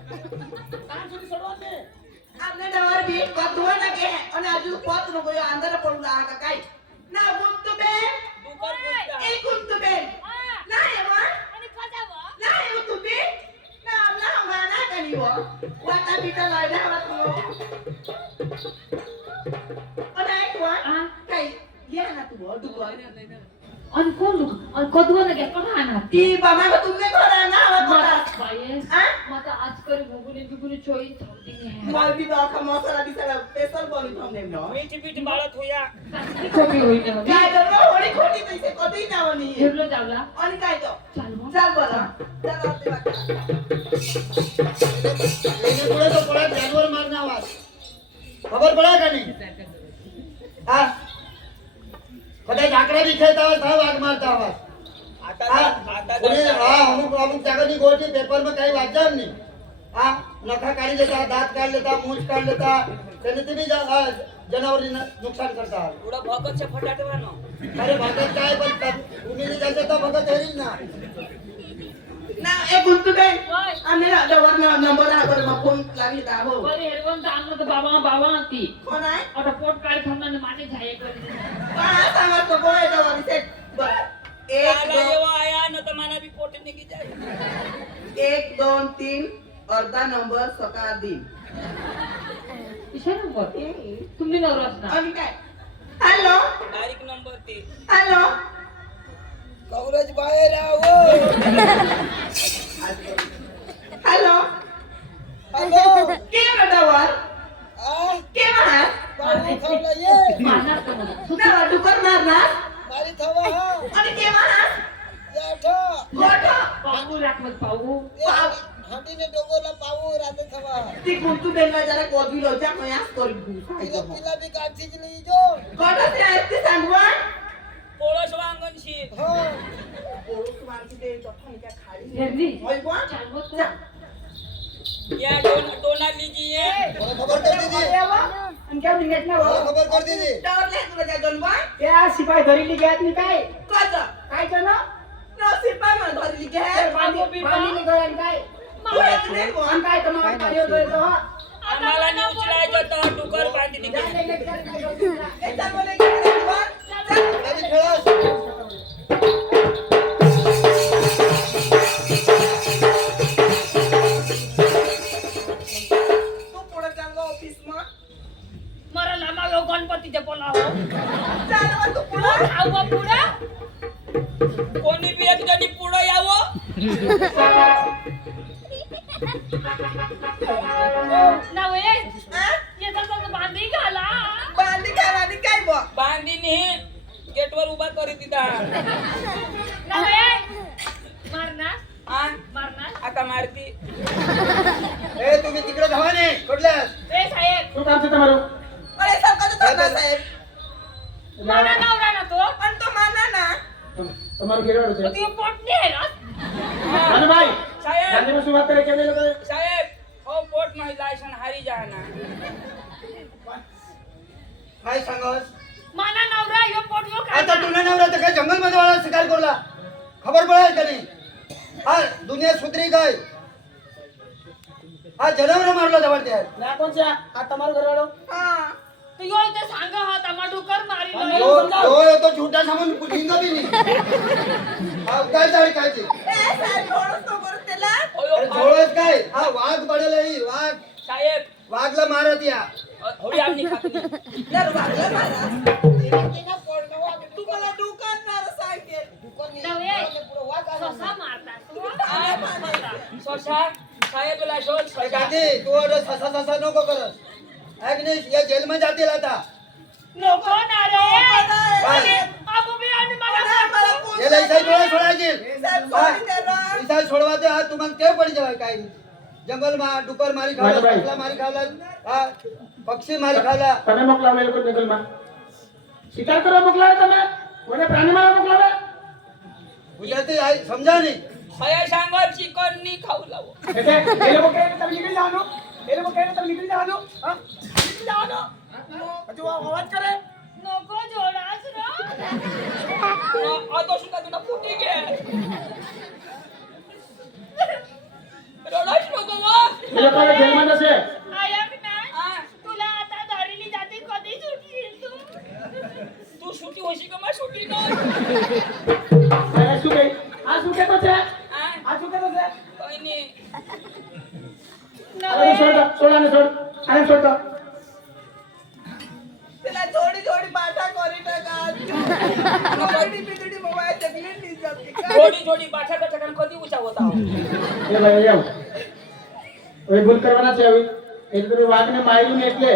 તાર સુધી સડવાને આપણે ડવર બી કદવા ના કે અને આજુ પોત નો ગયો આંદર પડું આ કાઈ ના ગુંતુ બે ડુકર ગુંતા એ ગુંતુ બે ના એવા અને ખજાવો ના એવું તું બે ના ના વાના કનીવો વાતા બીટા લાડે વાત નો અને એક વા કઈ યા ના તું ડુકર અને કોણ અને કદવો ને કે કહાના તી બામા તુમને ખરા ના આવતા ભાઈ હા મત આજ કરી ગુગુલી ચોઈ થોડી ને માર બી આખા મસાલા દિસા સ્પેશિયલ બની તમને નો મીઠી મીઠી બાળત હોયા ખોટી હોય ને કાઈ તો હોળી ખોટી થઈ છે કદી ના વની એવલો જાવલા અને કાઈ તો ચાલ ચાલ બોલા ચાલ આવતે વાત એને પડે તો પડા જાનવર મારના વાત ખબર પડે કે નહીં હા કદાચ આંકડા બી ખેતા હોય તો વાગ મારતા હોય અમુક જાગરની ગોઠી પેપરમાં કઈ વાંચતા જ નહીં હા નખા કાઢી લેતા દાંત કાઢી લેતા મૂછ કાઢી લેતા તેનાથી બી જનાવરને નુકસાન કરતા હોય પૂરો ભગત છે ફટાટવાનો અરે ભગત કાય પણ ઉમીની જશે તો ભગત હેરી ના ના એ ગુંતુ બેન અને ડવર ના નંબર આગળ માં ફોન લાવી દાવો બરે હેરવન તાન તો બાબા હતી કોણ આય અટ પોટ કાઢી થમને માને જાય એક કરી આ સામા તો બોય ડવર છે એક કાલા એવા આયા ન તો માના બી પોટે નીકળી જાય 1 2 3 અર્ધા નંબર સકા દિન ઈશારો બોલ तुमने नवरास ना અને કાઈ હેલો તારીખ નંબર 3 હેલો કવરેજ બહાર આવો હેલો હેલો કેમ ડવર આ કેમ હા બાબુ ખવલાયે माना तो ના ડુકર મારના મારી થવા હા અને કેમ હા જાઠો ગોઠો पाऊ राख मत पाऊ હાટીને ડોગોલા પાવું રાતે થવા તી ગુંતુ બેન ના જરા કોબી લો જા મયાસ કરી દઉં કિલો કિલા બી કાઢી જ લઈ જો ગોઠો તે આસ્તે સાંગવા પોળસ વાંગન છે હા પોળું મારતી દે તો ફાઈ ખાડી हेरनी હોય કોણ चाल मत જા યા ડોના લીજીએ ખબર કરી દીધી અને કેમ નિયત ના હો ખબર કરી દીધી ડવર લે તું જા જનભાઈ એ આ સિપાઈ ધરી લી ગયા ની કાઈ કાજા કાઈ તો નો નો સિપાઈ માં ધરી લીધે હે બાંધી ની ગયો કાઈ તું એક ને આમ કાઈ તમારો કાર્યો તો તો હા અમાલા ની ઉચલાઈ જતો ડુકર બાંધી દીધી એ ચાલ બોલે કે ડવર એની ખેલાસ તું પોડા ચાંગો ઓફિસ માં मारा लामा यो गणपति जे बोलाओ ચાલ તું પોડા आवा पूरा કોની બી એક જણી પૂળો આવો ना वे હા ये तो बांधी गाला બાંધી ખાવાની કાઈ બો બાંધીને ગેટ પર ઊભા કરી દીધા ना वे मारना આ मारना આ તમારતી એ तुम्ही तिकडे धावा ने कुठल्यास ए साहेब શું કામ છે તમારું અરે સબ કા તો થતા સાહેબ माना नवरा ना तो પણ તો માના ના તમારું ઘેરવાળું છે तो ये पोट नहीं है ना અને ભાઈ સાહેબ ગાંધીમાં શું વાત કરે કે લોકો સાહેબ ઓ પોટ માં લાયસન હારી જાના काय सांगास माना नवरा यो पोट यो आता तुला नवरा तर काय जंगल मध्ये वाला शिकार करला खबर पडाय का नाही हा दुनिया सुधरी काय हा जनावर मारला जवळ त्या ના કોણ છે આ તમારું ઘરવાળો હા तो यो ते सांगा हा टमाटो कर मारी हाँ, लो तो तो झूठा सामान पुलिंगा भी नहीं हा काय चाल काय ते એ સાહેબ થોડું તો કરતેલા ઓયો अरे झोळच काय हा वाघ पडेला ही वाघ સાહેબ वाघला मारत या હોળી આપની ખાતરી દર વાગલે મારા તું मला दुकानदार सांगेल नवे ससा मारता સોસા સાહેબ લા શોધ अरे गांधी तू अरे ससा ससा नको करत अग्नेश या जेल मध्ये जातील आता नको ना रे काय? बाबू बी आणि मला मला याला इसाई डोळा सोडायचे साहेब सोडी दे रा इसाई सोडवा दे हा तुम्हाला केव पडी जाय काय जंगल मा डुकर मारी खावला माझं बाई. पक्षला मारी खावला हा पक्षी मारी खावला તમે મોકલાવે એ લોકો જંગલમાં શિકાર કરવા મોકલાવે તમે કોને પ્રાણી મારવા મોકલાવે ગુજરાતી आई समजा नहीं ભયા સાંગો ચિકન ની ખાવ લાવો એટલે એ લોકો કહે કે તમે નીકળી જવાનું એ લોકો કહે કે તમે નીકળી જવાનું હા નીકળી જવાનું હજુ અવાજ કરે नको जोडास रो આ તો શું તું ફૂટી ગયા રડાશ नको वा એ લોકોને જેલમાં જશે. तुला आता धरली जाते कधी सुटशील तू तू सुटी होशी का मैं सुटी ना આ શું કહે? આ શું કહેતો છે? આ શું કહેતો છે? कोई नहीं અરે છોડ દો, છોડ આને છોડ. આને છોડ દો. પેલા થોડી થોડી પાટા કરી ટકા થોડી બીજડી મોબાઈલ જગલી ની જતી थोड़ी थोड़ी बाठा का टकन कधी ऊंचा होता हो એ ભાઈ આવ. હવે ભૂલ કરવાના છે હવે. એ તો વાઘને માર્યું ને એટલે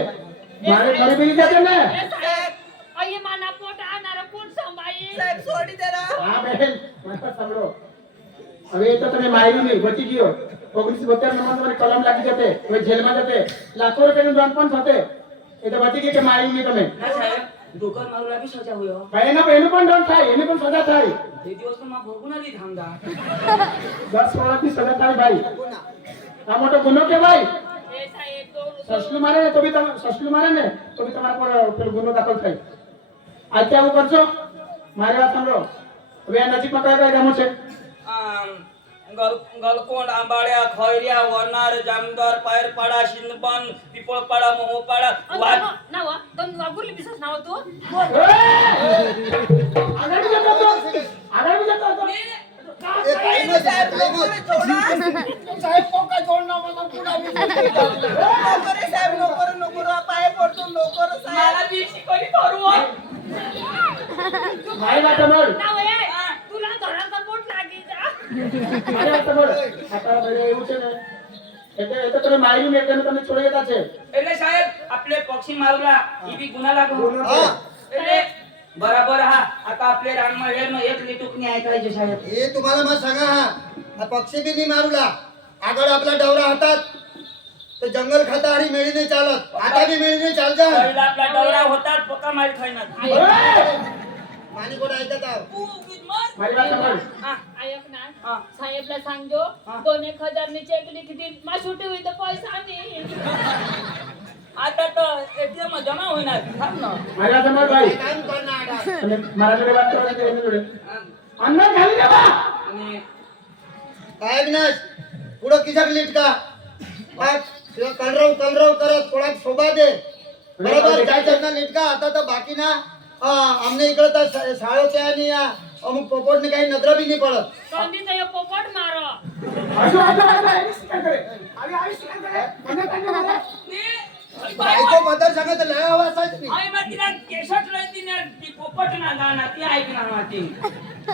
મારે ઘરે બેસી જશે ને. અહીંયા માના પોટ આનારા કોણ સંભાળે સાહેબ છોડી દેરા હા બેન, વાત સાંભળો. હવે એ તો તમે માર્યું નહીં, બચી ગયો. 1972 માં તમારી કલમ લાગી જતે, હવે જેલમાં જતે, લાખો રૂપિયાનું દંડ પણ થતે. એ તો બચી ગઈ કે માર્યું નહીં તમે. ना साहेब दुकान मारू लागी सजा हुई हो ભાઈ એનું પણ દંડ થાય, એની પણ સજા થાય. ये दिवस तो मां भोगुना दी थांगा 10 વર્ષની સજા થાય ભાઈ. આ મોટો ગુનો કહેવાય. એ સાહેબ તો સસલું મારે ને તો બી તમે સસલું મારે ને તો બી તમારા પર પેલો ગુનો દાખલ થાય. આજે આવું કરશો? મારી વાત સાંભળો. હવે આ નજીકમાં કયા કયા ગામો છે? ગલકોંડ આંબાળિયા ખોયરિયા વનાર જામદાર પાયરપાડા સિંધબન પીપળપાડા મોહપાડા ના વા તમે વાગુલી બિસાસ ના હતો આગળ બી જતો હતો. આગળ બી જતો હતો. એ ભાઈનો સાહેબ ભાઈનો સાહેબ કોકા જોડના વાળા પૂરા નોકરે સાહેબ નોકરો આ પાય પડતો નોકરો સાહેબ મારા દીક્ષી કરી કરું મારી વાત સાંભળ. ના વે તુલા ધરા પર પોટ લાગી જા મારી વાત સાંભળ. આ તારા ભાઈ એવું છે ને એટલે એ તો તમે માર્યું ને એટલે તમે છોડી દેતા છે. એટલે સાહેબ આપણે પક્ષી મારુલા ઈ બી ગુના લાગો હા એટલે बराबर हा आता आपले रानमा वेळनो एक लिटुकनी ऐकायचे साहेब એ तुम्हाला मग सांगा हा આ પક્ષી બી નહીં મારુલા આગળ આપલા ડવરા હતા તો જંગલ ખાતા હારી મેળીને ચાલત आता બી મેળીને ચાલજા पहिला आपला डवरा होता पक्का मार खायना માની કોડ ऐकत आहो तू विद्वान મારી વાત સાંભળ. हा आयक ना हा साहेबला सांगजो हा. 2,000 नी चेक लिखी मा सुटी हुई तो पैसा नहीं आता तो एटीएम जमा होईना थांब ना મારી વાત સાંભળ ભાઈ. કામ કરના આડા તમે મારા જોડે વાત કરો કે એની જોડે અંદર ખાલી દેવા. आणि काय नस पुढं किसक लिटका पाक कलरव करत कोणाक शोभा दे बरोबर जायचं लिटका आता तर बाकी ना आमने इकडे तर शाळेच्या आणि अमुक पोपोटने काही नजर बी नाही पडत कंदी तो ये पोपट मारो આજો એની શિકાર કરે. આવી શિકાર કરે. મને કાંઈ મારે. बायको बदल सांगत लय हवा असायची नाही. आई मग तिला केसट राहती ना ती पोपट ना गाणं ती ऐकणार माती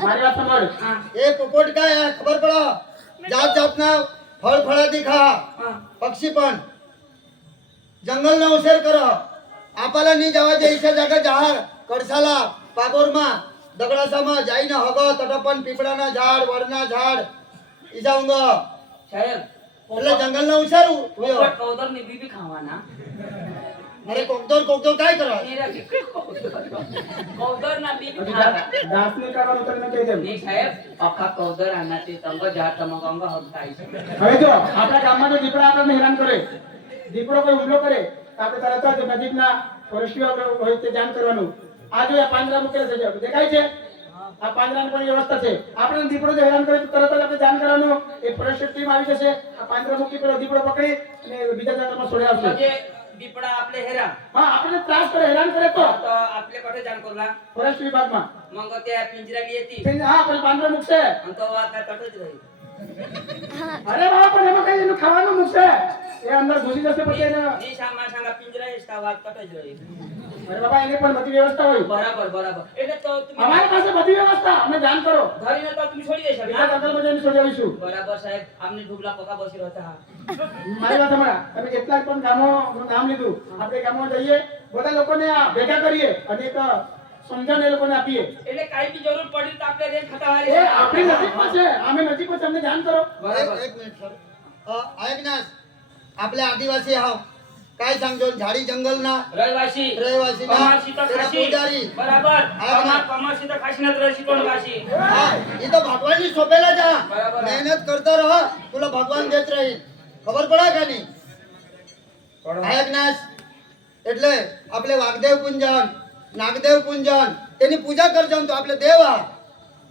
મારી વાત સાંભળ. ए पोपोट काय आहे खबर पडा जात जात ना फळ फळादी खा पक्षी पण जंगल न उशेर कर आपाला नी जावा जैसा जागा जहार कडसाला पागोरमा दगडासामा जाई न हग तटपन पिपळाना झाड वडना झाड इजाऊंग साहेब એટલે જંગલ ન ઉછેરું पोपट कौदर ने बीबी खावाना અરે કોકદોર काय કરવા मेरा कौदर ना बीबी પછી खावा દાંતને કાઢવાનું તમને કહી દેમ. नहीं साहेब अखा कौदर आना ते तंग झाड तमग अंग हगताय હવે જો આપણા ગામમાં જો દીપડા આપણને હેરાન કરે, દીપડો કોઈ હુમલો કરે તો આપણે તરત જ નજીકના ફોરેસ્ટ્રી હોય તે જાણ કરવાનું. આ જો આ પાંજરા મૂકેલા છે દેખાય છે આ પાંજરાની પણ વ્યવસ્થા છે. આપણે દીપડો જો હેરાન કરે તો તરત જ આપણે જાણ કરવાનું. એ ફોરેસ્ટ્રી ટીમ આવી જશે. આ પાંજરા મૂકી પેલો દીપડો પકડી અને બીજા જાતમાં છોડી આવશે. म्हणजे दीपडा आपले हेरा હા આપણે ત્રાસ કરે, હેરાન કરે તો तर आपले कठे जाण करला ફોરેસ્ટ વિભાગમાં मग त्या पिंजराली येती હા પેલું પાંજરો મૂકશે. आणि तो आता कटच राहील અરે બાબા પણ એમાં કઈ એનું ખાવાનું મૂકશે. એ અંદર ઘૂસી જશે પછી એને. नी सामा सांगा पिंजरा इसका वाग कटच राहील અરે બાબા એને પણ બધી વ્યવસ્થા હોય. बराबर बराबर એટલે તો तुम्ही અમારી પાસે બધી વ્યવસ્થા, અમે જાણ કરો. घरी न तो तुम्ही सोडी देशाल બીજા ना જંગલમાં જઈને છોડી આવીશું. बराबर साहेब आमने ढुबला पका बसी रहता મારી વાત સાંભળો. તમે કેટલાક પણ ગામોનું નામ લીધું. આપણે ગામમાં જઈએ, બધા લોકોને આ ભેગા કરીએ અને એક સમજણ એ લોકોને આપીએ. એટલે કાઈ બી જરૂર પડી તો આપણે રેન ખાતા એ આપણી નજીકમાં છે, અમે નજીકમાં છે, અમને જાણ કરો. बराबर एक मिनिट सर ऐक ना आपल्या आदिवासी हाव काय सांगतो झाडी जंगल ना रहिवासी रहिवासी ना कमाल सीता तेरा खाशी पुजारी बराबर आहे ना? कमाल सीता खाशी ना रहिवासी कोण खाशी हा इथं भगवाननी सोपेला जा बरोबर आहे. मेहनत करता रह तुला भगवान देत राहील खबर पडा का नाही ऐक ना એટલે આપણે વાગદેવ પૂંજન નાગદેવ પૂંજન તેની પૂજા કરજો તો આપણે દેવ हा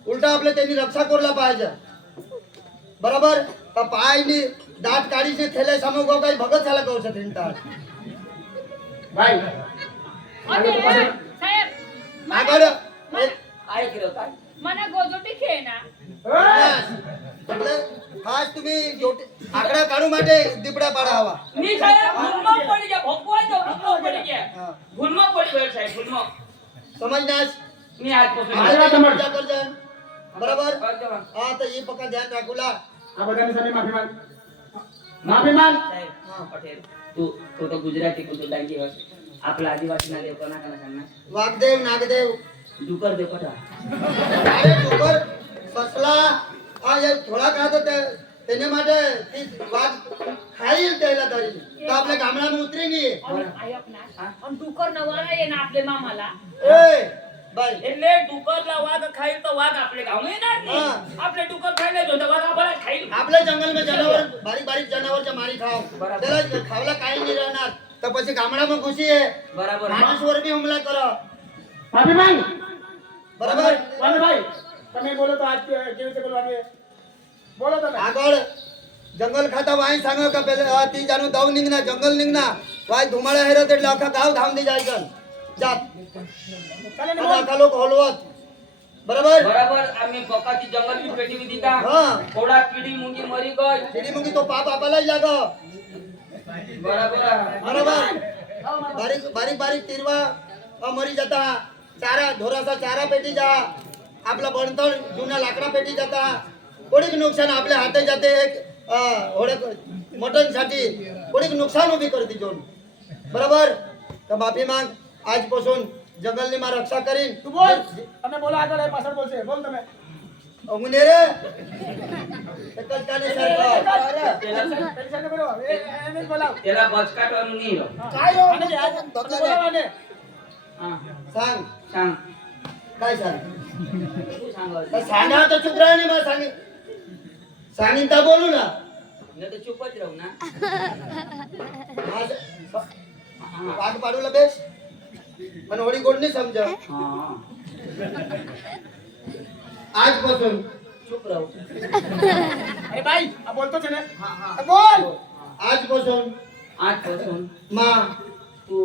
उलटा आपले त्यांनी रक्षा करला पाहिजे बरोबर का पायनी દાંત કાઢીને થેલે સામે ઉભો કઈ ભગત ચાલે કહું છે તીનતા ભાઈ અને સાહેબ આગળ आय किलो काय મને ગોજોટી ખેના એટલે ખાસ तुम्ही આકડા કાઢું માટે દીપડા પાડા આવા मी साहेब भुलमो पडी गया भोकवाय तो भुलमो पडी गया હા. भुलमो पडी गया साहेब भुलमो સમજનાશ मी आज पासून આજે પૂજા કરજે બરાબર करतो હા તો એ પક્કા ધ્યાન રાખુલા આ બધાની સામે માફી માંગ માફી માંગ साहेब पटेल तू तो गुजराती को तो डांगी होस आपला आदिवासी ना देव कोणा कोणा सांगना વાગદેવ નાગદેવ डुकर देव कोठा અરે ડુકર સસલા આ એ થોડા ખાતો તેને માટે તી વાગ ખાઈ દેલા તારી તો આપણે ગામડામાં ઉતરી નહીં અને ડુકર નવાળા એના આપણે મામાલા એ ભાઈ એટલે ડુકરલા વાઘ ખાઈ તો વાઘ આપણે ગામે ના જ નહીં હા. આપણે ડુકર ખાઈને જો તો વાઘ આપણે ખાઈ આપણે જંગલમાં જનાવર બારીક બારીક જનાવર છે મારી ખાવ બરાબર. પેલા ખાવલા કાઈ નહીં રહેનાર તો પછી ગામડામાં ઘૂસીએ બરાબર માણસ પર બી હુમલા કરો માફી માંગ બરાબર ભાઈ તમે બોલો તો આજ કેવી રીતે બોલવાનું છે? બોલો તમે આગળ જંગલ ખાતા વાય सांगा का पहिले ती जाणू दाव निघना जंगल निघना वाय धुमाळा हेरत એટલે આખા ગાવ ધામદી જાય છે જાત ચાલે ને અને બોલ આખા લોક હલવત બરાબર बराबर आम्ही बकाची जंगल पेटी में दीता હા थोडा किडी मुंगी मरी गई સીડી મુંગી તો પાપ આપાલા જ લાગો बराबर બરાબર બારીક બારીક બારીક તીરવા મરી જતા ચારા ઢોરાचा चारा पेटी जा आपला बणतळ जुना लाकडा पेटी जाता कोणीक नुकसान आपल्या हाते जाते एक होडे मटन साठी कोणीक नुकसान उभी करती जोन बरोबर तर माफी माग आजपासून जंगलनी માં રક્ષા કરી તું બોલ તમે બોલો આગળ એ પાછળ બોલશે બોલ તમે અંગુને રે એક જ કાને સરકાર પેલી સાઈડે બોલો એને જ બોલાવ त्याला बचकाटવાનું નહીં रो काय हो म्हणजे आज બોલાવાને हा सांग सांग काय सांग तू सांग तर सांगा तर चुप राहा नाही मला सांगी सांगीन तर बोलू ना नाही तर चुपच राहू ना आज वाट पाडूला बेस पण होडी गोड नाही समज हा आजपासून चुप राहू अरे भाई आ बोलतो છે ને બોલ आजपासून आजपासून मा तू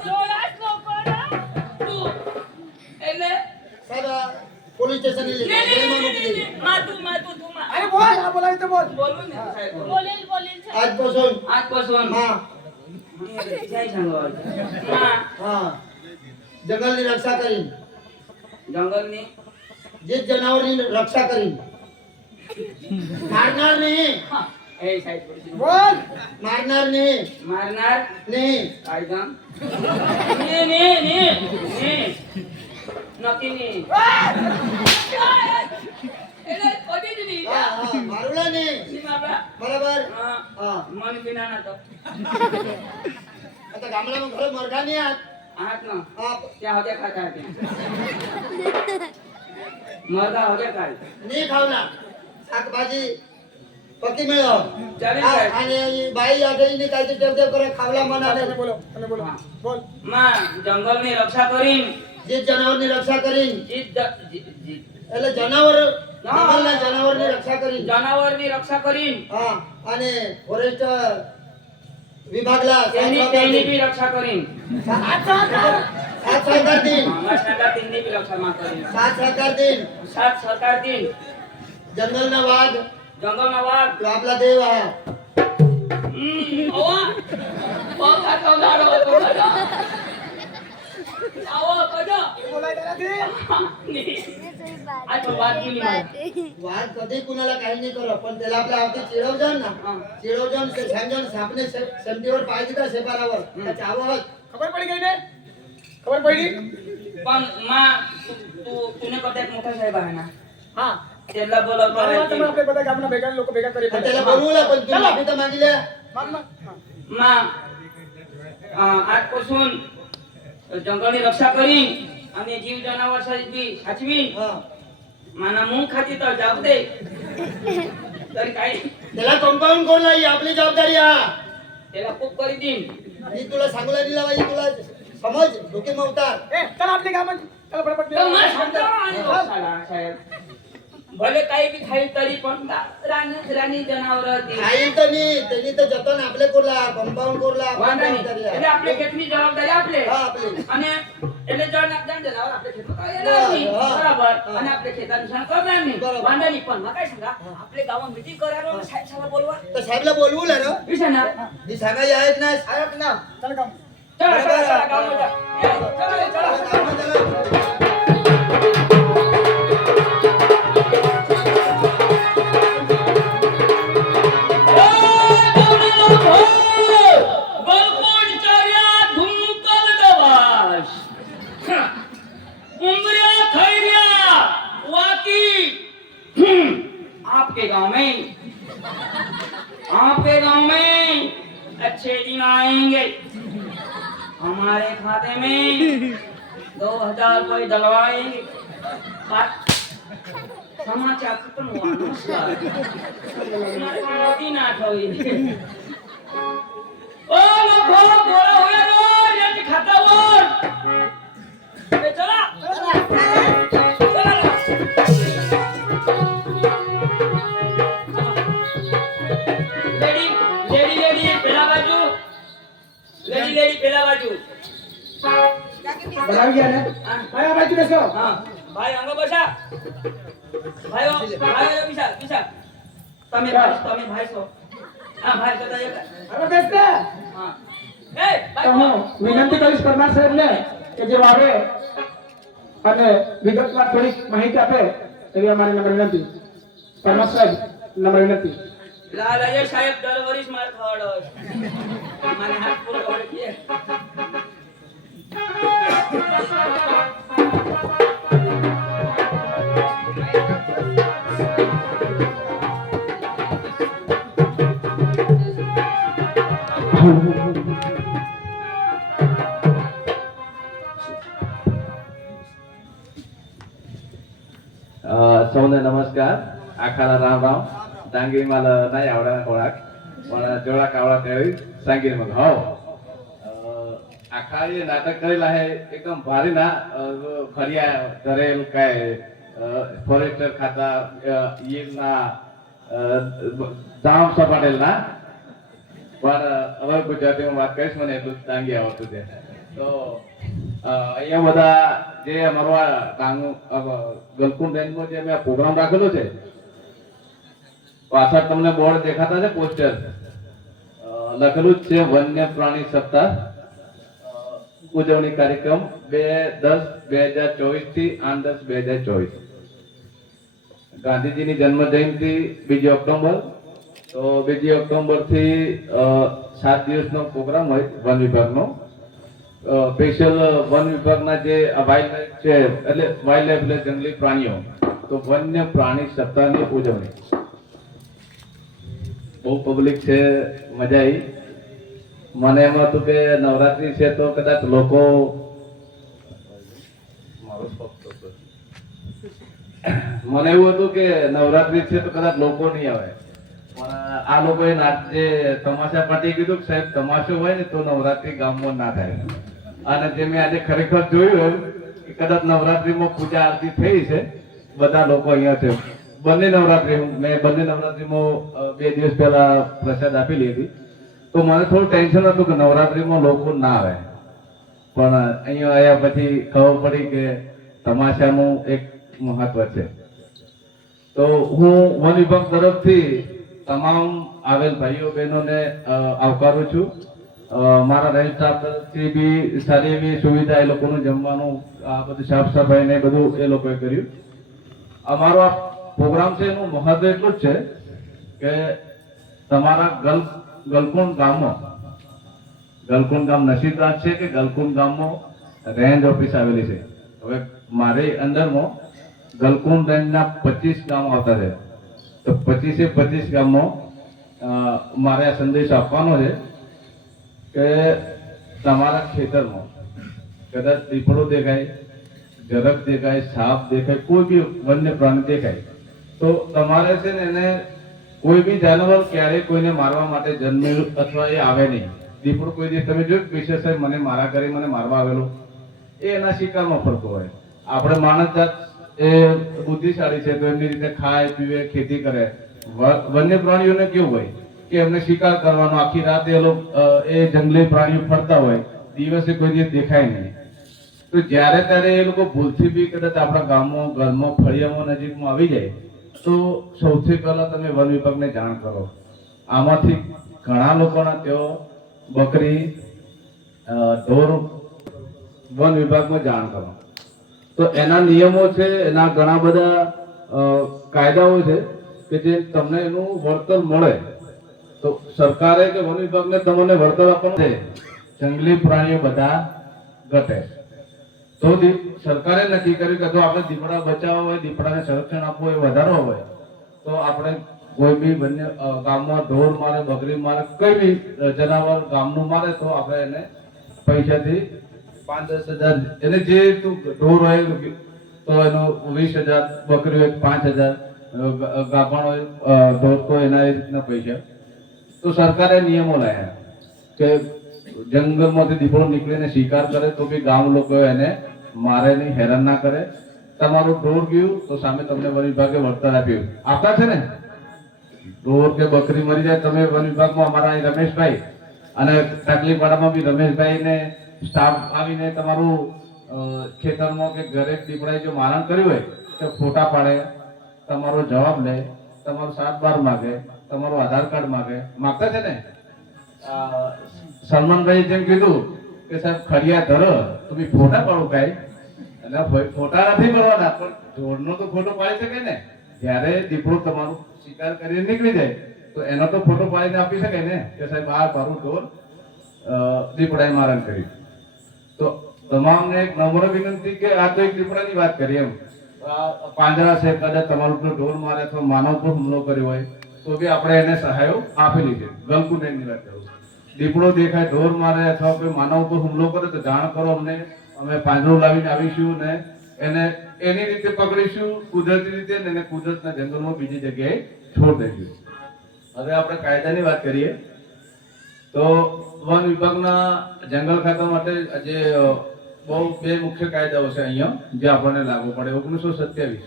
जोरात नको ना तू એટલે साधा पोलीस स्टेशन तू अरे बोल आ बोलाय तर बोल बोलू ना साहेब बोल. बोलेल बोलेल साहेब. आजपासून आजपासून मा काय सांगू हा हा जंगलनी रक्षा करीन जंगलनी जे जनावरनी रक्षा करीन मारणार नाही हा ए साहेब बोल. बोल मारणार नाही मारणार नाही काय काम ने नक्की ने એટલે કોટી દીધી हा हा मारूला नाही બાબા बरोबर હા हा મન વિના ના તો आता गामडाમાં ઘરે મરઘા નહીં આત આહાત ના हा त्या होत्या खाता त्या मरदा होत्या काय नाही खावला शाकभाजी पक्की मिळव चालेल साहेब. आणि ही बाई आठवणी काय ते टेव टेव करे खावला मना તમે બોલો તમે બોલો હા. બોલ માં જંગલની રક્ષા કરીને જે જનાવરની રક્ષા કરીને જીત એટલે જનાવર જંગલના જનાવરની રક્ષા કરીને જનાવરની રક્ષા કરીને હા અને ફોરેસ્ટ વિભાગला તેની બી રક્ષા કરીને સાત સહકાર दिन સરકાર તેની બી રક્ષા માં કરીને સાત સહકાર दिन સાત સરકાર દિન जंगलना वाघ જંગલના વાઘ तो आपला देव हा ઓવા પગ આતો દાડો હતો બધા આવો કજો બોલાય તેનાથી આ તો વાત કેલી મારે वाघ कधी कुणाला काही नाही करत पण त्याला आपल्या आवती चिडवजन ना हा. चिडवजन ते सांगजन सापने सेमटीवर पाय दिला शेपारावर त्याच्या आवाज ખબર પડી ગઈ ને ખબર પડી पण मा तुने कधी एक मोठा साहेब आहे ना હા त्याला बोलवतो મારવા आहे તમે આપણે બધા ગામના ભેગા લોકો ભેગા કરી आणि त्याला बोलवलं पण तू माफी तर मागितल्या માન માન मा आजपासून जंगलની रक्षा करीन आणि जीव जनावर साचवीन हा माना मुंग खाती तर जाऊ दे तरी काय त्याला कंपाऊंड कोण नाही आपली जबाबदारी हा त्याला खूप करी देईन मी तुला सांगला दिला बाई तुला समज डोके मवतार ए चल आपली गावात चल फटाफट तर मा सांगतो आणि साला साहेब ભલે કાંઈ બી ખાઈ તરી પણ રાની જનાવર હતી. ખાઈ તો નહીં તેની તો જતન આપણે કોરલા કમ્પાઉન્ડ કોરલા વાંધો નહીં. એટલે આપણે ખેતની જવાબદારી આપણે. હા આપણી અને એટલે જનાવર આપણે ખેતમાં કાંઈ એના નહીં. હા. બરાબર. અને આપણે ખેતરનું શાણ કરવાનું નહીં. બરાબર. વાંધો નહીં. પણ માં કાંઈ સંગા, આપણે ગામમાં meeting કરાવો ને સાહેબ સાહેબ બોલવા. તો સાહેબલા બોલવું લે રો વિશાના. દી સાગા જાય જ ના આયો કે ના ચાલ કામ ચલો, ચલો, ચલો, ગામમાં જા. ચલો, ચલો. आपके गांव में अच्छे दिन आएंगे. हमारे खाते में 2000 रुपये डलवाएंगे. समाचार खत्म हुआ. नमस्कार. मोदी ना ठोई. ओ लोगों बोला हुआ रो ये खाता बोल. चला लेडी पेला बाजू. બનાવી ગયા ને આયા બાજુ બેસો हाँ भाई अंगो बसा. भाई बिसा बिसा. તમે ભાઈ છો. હા ભાઈ તો દે. હવે બેસતે હા એ તો ભાઈ હું વિનંતી કરીશ પરમાર સાહેબને કે જે આવે અને વિગતવાર થોડીક માહિતી આપે એવી અમારી નમ્ર વિનંતી. પરમાર સાહેબ નમ્ર વિનંતી. લાલ અજય સાહેબ દર વરિસ માર ખવડો. મને હાથ પૂરો ખવડે કે સૌને નમસ્કાર. આખાના રામ રામ. ડાંગીમાં નહીં આવડે ખોરાક પણ જોડા કાવડા કહેવી સાંગીરમાં હાવ આખા એ નાટક કરેલા હે એકદમ ભારી ના ફરિયા ધરેલ કાય ફોરેસ્ટર ખાતા ઈના દામ સપાટેલ ના પણ હવે ગુજરાતીમાં વાત કરીશ મને એટલું જ ડાંગી આવડતું છે. તો અહીંયા બધા જે અમારો ગલકુંડ રેન્જમાં જે અમે પ્રોગ્રામ રાખેલો છે પાછળ તમને બોર્ડ દેખાતા છે પોસ્ટર લખેલું જ છે વન્ય પ્રાણી સપ્તાહ ઉજવણી કાર્યક્રમ 2/10/2024 થી 8/10/2024. ગાંધીજીની જન્મ જયંતિ 2 ઓક્ટોબર. તો 2 ઓક્ટોબર થી 7 દિવસનો પ્રોગ્રામ હોય વન વિભાગનો. સ્પેશિયલ વન વિભાગના જે વાઇલ્ડ લાઈફ છે એટલે વાઇલ્ડ લાઈફ એટલે જંગલી પ્રાણીઓ તો વન્ય પ્રાણી સપ્તાહની ઉજવણી. બહુ પબ્લિક છે, મજા આવી. મને એમ હતું કે નવરાત્રી છે તો કદાચ લોકો મને એવું હતું કે નવરાત્રી છે તો કદાચ લોકો નહીં આવે પણ આ લોકોએ જે તમાશા પાર્ટી કીધું કે સાહેબ તમાશો હોય ને તો નવરાત્રી ગામમાં ના થાય. અને જે મેં આજે ખરેખર જોયું કે કદાચ નવરાત્રીમાં પૂજા આરતી થઈ છે. બધા લોકો અહીંયા છે. બંને નવરાત્રીમાં 2 દિવસ પહેલા પ્રસાદ આપી લીધી તો મને થોડું ટેન્શન હતું કે નવરાત્રીમાં લોકો ના આવે પણ અહીંયા આવ્યા પછી ખબર પડી કે તમાશાનું એક મહત્વ છે. તો હું વન વિભાગ તરફથી તમામ આવેલ ભાઈઓ બહેનોને આવકારું છું. મારા રેન્જ સ્ટાફ તરફથી બી સારી એવી સુવિધા એ લોકોનું જમવાનું આ બધું સાફ સફાઈ ને બધું એ લોકોએ કર્યું. અમારો આ પ્રોગ્રામ છે એનું મહત્વ એટલું જ છે કે તમારા ગલકુંડ ગામ નસીબદાર છે કે ગલકુંડ ગામમાં રેન્જ ઓફિસ આવેલી છે. હવે મારી અંદરમાં ગલકુંડ રેન્જના 25 ગામ આવતા છે. તો 25 ગામમાં મારે આ સંદેશ આપવાનો છે કે તમારા ખેતરમાં કદાચ દીપડો દેખાય, ઝરખ દેખાય, સાપ દેખાય, કોઈ બી વન્ય પ્રાણી દેખાય તો તમારે છે ને એને કોઈ બી જાનવર ક્યારેય કોઈને મારવા માટે જન્મેલું અથવા એ આવે નહીં. દીપડો કોઈ દિવસ તમે જોયું વિશેષ મને મારા ઘરે મને મારવા આવેલો એ એના શિકારમાં ફરતો હોય. આપણે માણસ જાત એ બુદ્ધિશાળી છે તો એમની રીતે ખાય પીવે ખેતી કરે. વન્ય પ્રાણીઓને કેવું હોય કે એમને શિકાર કરવાનો, આખી રાત એ લોકો એ જંગલી પ્રાણીઓ ફરતા હોય, દિવસે કોઈ દિવસ દેખાય નહીં. તો જ્યારે ત્યારે એ લોકો ભૂલથી બી કદાચ આપણા ગામમાં ઘરમાં ફળિયામાં નજીકમાં આવી જાય તો સૌથી પહેલા તમે વન વિભાગને જાણ કરો. આમાંથી ઘણા લોકોના તેઓ બકરી ઢોર વન વિભાગમાં જાણ કરો. તો એના નિયમો છે, એના ઘણા બધા કાયદાઓ છે કે જે તમને એનું વળતર મળે. તો સરકારે કે વન વિભાગને તમને વળતર આપવાનું છે, જંગલી પ્રાણીઓ બધા ઘટે. તો સરકારે નક્કી કર્યું કે જો આપણે દીપડા બચાવવા હોય, દીપડાને સંરક્ષણ આપવું હોય, વધારવા હોય તો આપણે કોઈ બી વન્ય ગામમાં ઢોર મારે, બકરી મારે, કોઈ બી જનાવર ગામનું મારે તો આપણે એને પૈસાથી 5-10 હજાર, એને જે ઢોર હોય તો એનો 20,000, બકરી હોય 5,000, ગાભણ હોય ઢોર તો એના એ રીતના પૈસા. તો સરકારે નિયમો લાવ્યા કે જંગલમાંથી દીપડો નીકળીને શિકાર કરે તો બી ગામ લોકો એને મારે નહીં, હેરાન ના કરે. તમારું ઢોર ગયું તો સામે તમને વન વિભાગે વળતર આપ્યું. આપતા છે ને, ઢોર કે બકરી મરી જાય તમે વન વિભાગમાં અમારા અહીં રમેશભાઈ અને તકલીફવાડામાં બી રમેશભાઈ ને સ્ટાફ આવીને તમારું ખેતરમાં કે ઘરે દીપડાએ જો મારણ કર્યું હોય તો ફોટા પાડે, તમારો જવાબ લે, તમારું 7-12 માગે, તમારું આધાર કાર્ડ માગે. માગતા છે ને. સલમાનભાઈ જેમ કીધું કે સાહેબ ખડિયા ધરો તમે ફોટા પાડો કાંઈ, એટલે ફોટા નથી પડવાના પણ ઢોરનો તો ફોટો પાડી શકે ને. જ્યારે દીપડો તમારું શિકાર કરીને નીકળી જાય તો એનો તો ફોટો પાડીને આપી શકે ને કે સાહેબ આ મારું ઢોર દીપડાએ મારણ કર્યું. તો તમામને એક નમ્ર વિનંતી કે આ તો એક દીપડાની વાત કરી, એમ પાંજરા છે, કદાચ તમારું ઢોર મારે અથવા માનવ પર હુમલો કર્યો હોય તો બી આપણે એને સહાયો આપેલી છે. ગલકુંડની વાત કરું, દીપડો દેખાય, ઢોર મારે અથવા કોઈ માનવ પર હુમલો કરે તો જાણ કરો અમને, અમે પાંજરો લાવીને આવીશું ને એને એની રીતે પકડીશું કુદરતી રીતે, ને એને કુદરતના જંગલમાં બીજી જગ્યાએ છોડ દઈશું. હવે આપણે કાયદાની વાત કરીએ તો વન વિભાગના જંગલ ખાતા માટે જે બહુ 2 મુખ્ય કાયદાઓ છે અહીંયા જે આપણને લાગુ પડે. 1927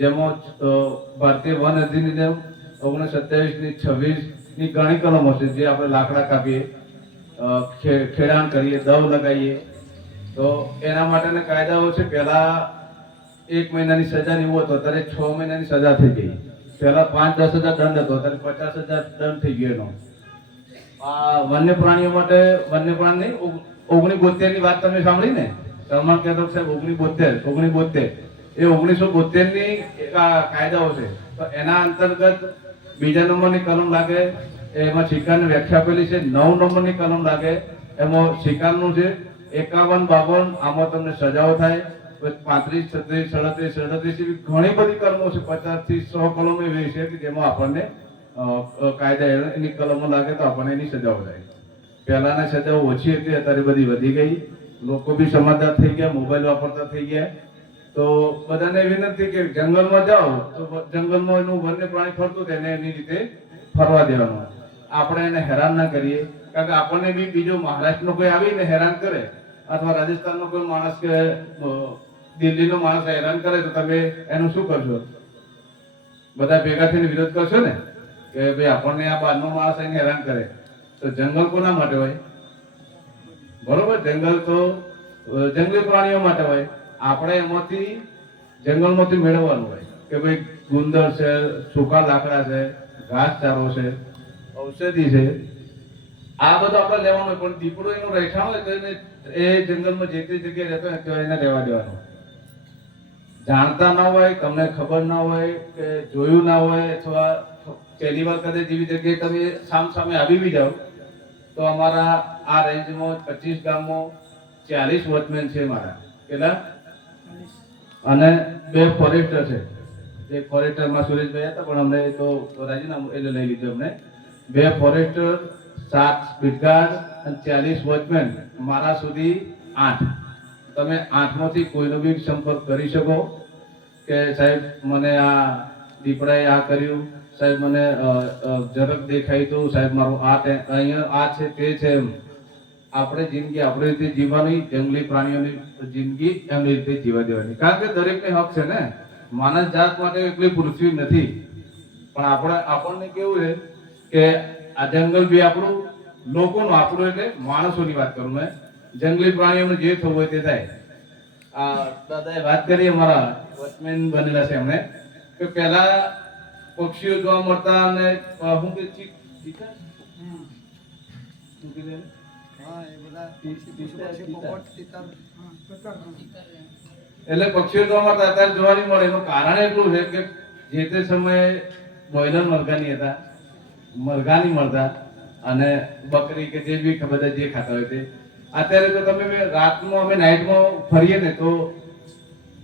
જેમાં ભારતીય વન અધિનિયમ 1927ની 26ની ઘણી કલમો છે જે આપણે લાકડા કાપીએ, ખેડાણ કરીએ, દવ લગાવીએ તો એના માટેના કાયદાઓ છે. પહેલા 1 મહિનાની સજા એવું હતો, અત્યારે 6 મહિનાની સજા થઈ ગઈ. પહેલા 5-10 હજાર દંડ હતો, અત્યારે 50,000 દંડ થઈ ગયો એનો. આ વન્ય પ્રાણીઓ માટે, વન્ય પ્રાણી 1972 ની વાત તમે સાંભળી ને, સલમાન કહેતો સાહેબ 1972 એ 1972ની કાયદાઓ છે. તો એના અંતર્ગત 2 નંબરની કલમ લાગે, એમાં શિકારની વ્યાખ્યા આપેલી છે. 9 નંબરની કલમ લાગે, એમાં શિકારનું છે 51-52, આમાં તમને સજાઓ થાય. 35, 36, 37 એવી ઘણી બધી કલમો છે, 50 થી 100 કલમો એવી છે કે જેમાં આપણને કાયદા એની કલમો લાગે તો આપણને એની સજાઓ થાય. પહેલાના સજાઓ ઓછી હતી, અત્યારે બધી વધી ગઈ. લોકો બી સમજદાર થઈ ગયા, મોબાઈલ વાપરતા થઈ ગયા. તો બધાને વિનંતી કે જંગલમાં જાઓ તો જંગલમાં એનું વન્ય પ્રાણી ફરતું તેને એની રીતે ફરવા દેવાનું. આપણે એને હેરાન ના કરીએ, કારણ કે આપણને બી બીજો મહારાષ્ટ્રનો કોઈ આવીને હેરાન કરે અથવા રાજસ્થાનનો કોઈ માણસ કે દિલ્હીનો માણસ હેરાન કરે તો તમે એનું શું કરશો? બધા ભેગા થઈને વિરોધ કરશો ને કે ભાઈ આપણને આ બહારનો માણસ આવીને હેરાન કરે. તો જંગલ કોના માટે હોય? બરોબર, જંગલ તો જંગલી પ્રાણીઓ માટે હોય. આપણે એમાંથી જંગલમાંથી મેળવવાનું હોય કે ભાઈ ગુંદર છે, સૂકા લાકડા છે, ઘાસચારો છે, ઔષધિ છે, આ બધું આપણે લેવાનું હોય. પણ દીપડો એનું રહેઠાણ હોય તો એને એ જંગલમાં જે તે જગ્યાએ રહેતો હોય તો એને રહેવા દેવાનું. જાણતા ના હોય, તમને ખબર ના હોય કે જોયું ના હોય, અથવા પહેલી વાર કદાચ એવી જગ્યાએ તમે સામે આવી બી જાઓ તો અમારા આ રેન્જમાં 25 ગામમાં 40 વોચમેન છે મારા. કેટલા? અને 2 ફોરેસ્ટર છે. એક ફોરેસ્ટરમાં સુરેશભાઈ હતા પણ અમને તો રાજીનામું એટલે લઈ લીધું અમને. 2 ફોરેસ્ટર, 7 સ્પીડગાર્ડ અને 40 વોચમેન, મારા સુધી 8. તમે 8માંથી કોઈનો બી સંપર્ક કરી શકો કે સાહેબ મને આ દીપડાએ આ કર્યું, સાહેબ મને ઝરક દેખાઈ તો સાહેબ મારું આ અહીંયા આ છે તે છે. આપણે જિંદગી આપણી રીતે જીવવાની, જંગલી પ્રાણીઓની જિંદગી એમની રીતે જીવવા દેવાની. કારણ કે દરેકને હક છે ને. માનવ જાત માટે એકલી પૃથ્વી નથી, પણ આપણને કેવું છે કે આ જંગલ બી આપણું, લોકોનું, આપણું એટલે માણસોની વાત કરું મેં. જંગલી પ્રાણીઓનું જે થવું હોય તે થાય. આ દાદાએ વાત કરી, અમારા વોચમેન બનેલા છે એમણે, કે પહેલા પક્ષીઓ જોવા મળતા અને શું કે એટલે પક્ષીઓ જોવા મળતા અત્યારે જોવા નહીં મળે. એનું કારણ એટલું છે કે જે તે સમયે બોયલર મરઘાની હતા, મરઘા નહીં મળતા, અને બકરી કે જે બી બધા જે ખાતા હોય તે. અત્યારે તો તમે રાતમાં અમે નાઇટમાં ફરીએ ને તો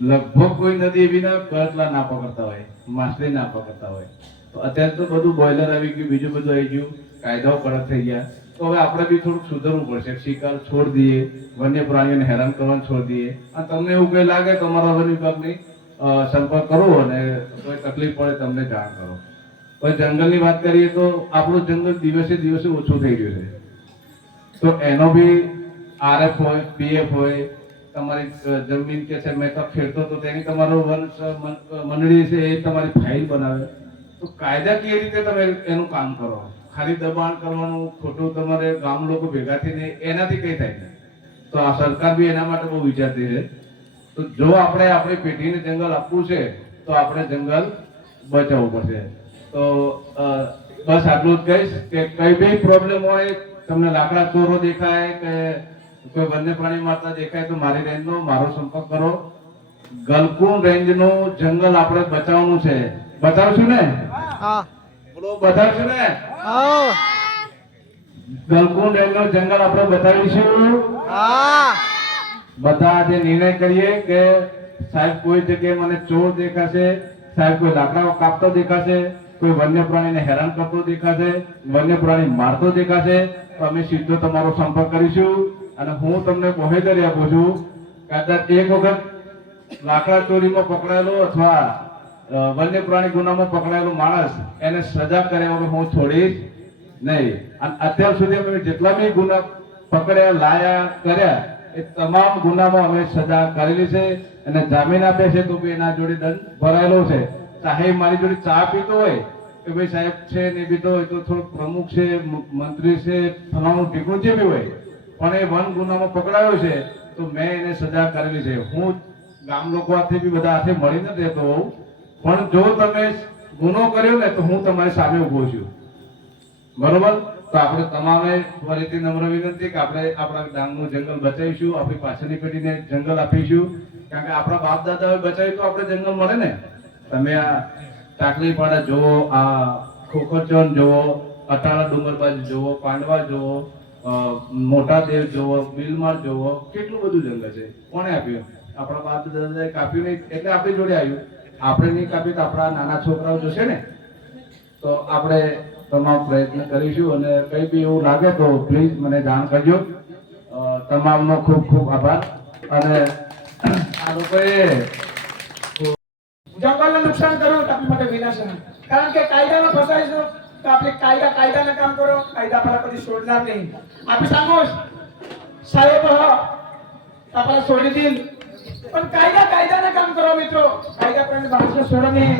લગભગ કોઈ નદી એવી ના કરટલા ના પકડતા હોય, માછલી ના પકડતા હોય. તો અત્યારે તો બધું બોઇલર આવી ગયું, બીજું બધું આવી ગયું, કાયદાઓ કડક થઈ ગયા. તો હવે આપણે બી થોડુંક સુધરવું પડશે. શિકાર છોડી દઈએ, વન્ય પ્રાણીઓને હેરાન કરવાનું છોડી દઈએ. અને તમને એવું કઈ લાગે તો અમારા વન વિભાગની સંપર્ક કરો અને કોઈ તકલીફ પડે તમને જાણ કરો. પણ જંગલની વાત કરીએ તો આપણું જંગલ દિવસે દિવસે ઓછું થઈ રહ્યું છે. તો એનો બી RF હોય, PF હોય, તમારી જમીન કે છે મેં તો ખેડતો તો તેની તમારો વન મંડળી છે એ તમારી ફાઇલ બનાવે. તો કાયદાકીય રીતે તમે એનું કામ કરો. ખાલી દબાણ કરવાનું, ખોટું તમારે ગામ લોકો ભેગા થઈને એનાથી કઈ થાય નહીં. તો આ સરકાર બી એના માટે બહુ વિચારતી છે. તો જો આપણે આપણી પેઢીને જંગલ આપવું છે તો આપણે જંગલ બચાવવું પડશે. તો બસ આટલું જ કહીશ કે કઈ બી પ્રોબ્લેમ હોય, તમને લાકડા ચોરો દેખાય કે કોઈ વન્ય પ્રાણી મારતા દેખાય તો મારી રેન્જનો મારો સંપર્ક કરો. ગલકુંડ રેન્જનું જંગલ આપણે બચાવવાનું છે. બતાવશું ને? બોલો, બતાવશું ને? ગલકુંડ રેન્જનું જંગલ આપણે બતાવીશું. બધા આજે નિર્ણય કરીએ કે સાહેબ કોઈ જગ્યાએ મને ચોર દેખાશે, સાહેબ કોઈ લાકડાઓ કાપતો દેખાશે, કોઈ વન્ય પ્રાણીને હેરાન કરતો દેખાશે, વન્ય પ્રાણી મારતો દેખાશે, તો અમે સીધો તમારો સંપર્ક કરીશું. અને હું તમને બોહેદરી આપું છું, કદાચ એક વખત લાકડા ચોરીમાં પકડાયેલો અથવા વન્ય પ્રાણી ગુનામાં પકડાયેલો માણસ એને સજા કર્યા વગર હું છોડીશ નહીં. અને અત્યાર સુધી અમે જેટલા બી ગુના પકડ્યા, લાયા, કર્યા એ તમામ ગુનામાં અમે સજા કરેલી છે. અને જામીન આપે છે તો બી એના જોડે દંડ ભરાયેલો છે. ચાહે મારી જોડે ચા પીતો હોય કે ભાઈ સાહેબ છે ને પીતો હોય તો થોડું પ્રમુખ છે, મંત્રી છે, ફલાણું ટીકું જે બી હોય, પણ એ વન ગુનામાં પકડાયો છે તો મેં એને સજા કરેલી છે. હું ગામ લોકો હાથે બી બધા હાથે મળી નથી રહેતો હોઉં, પણ જો તમે ગુનો કર્યો ને તો હું તમારી સામે ઉભો છું. બરોબર? તો આપણે તમામે ફરીથી નમ્ર વિનંતી કે આપણે આપણા ડાંગનું જંગલ બચાવીશું, આપણી પાછળની પેઢીને જંગલ આપીશું. કારણ કે આપણા બાપ દાદાએ બચાવ્યું તો આપણે જંગલ મળે ને. તમે આ ટાકલીપાડા જુઓ, આ ખોખરચોન જુઓ, અટાળા ડુંગર બાજુ જુઓ, પાંડવા જુઓ, મોટા દેવ જુઓ, બિલમાર જુઓ, કેટલું બધું જંગલ છે. કોણે આપ્યું? આપણા બાપ દાદાએ કાપ્યું નહીં એટલે આપણી જોડે આવ્યું. આપણે નહીં કાપ્યું તો આપણા નાના છોકરાઓ જોશે ને. તો આપણે તમામ પ્રયત્ન કરીશું. અને કંઈ બી એવું લાગે તો પ્લીઝ મને જાણ કરજો. તમામનો ખૂબ ખૂબ આભાર. અને આ લોકોએ જંગલને નુકસાન કરવું તો આપણી માટે વિનાશ નહીં. કારણ કે કાયદામાં ફસાઈશું તો આપણે કાયદાને કામ કરો. કાયદા પર કદી છોડનાર નહીં. આપણે સામો સાહેબ આપણે છોડી દીન, पण कायद्याने काम करा मित्र. कायद्याप्रमाणे माणसं सोडा नाही.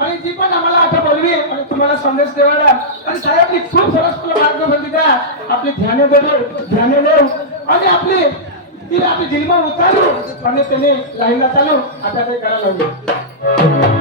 आणि जी पण आम्हाला आता बोलवी आणि तुम्हाला संदेश देवाला आणि साहेबनी खूप सरस मार्गदर्शन दिला. आपली ध्यान देऊ आणि आपली ती आपली जीवन उतारू आणि त्याने लाईनला चालू आता काही करायला लागलो.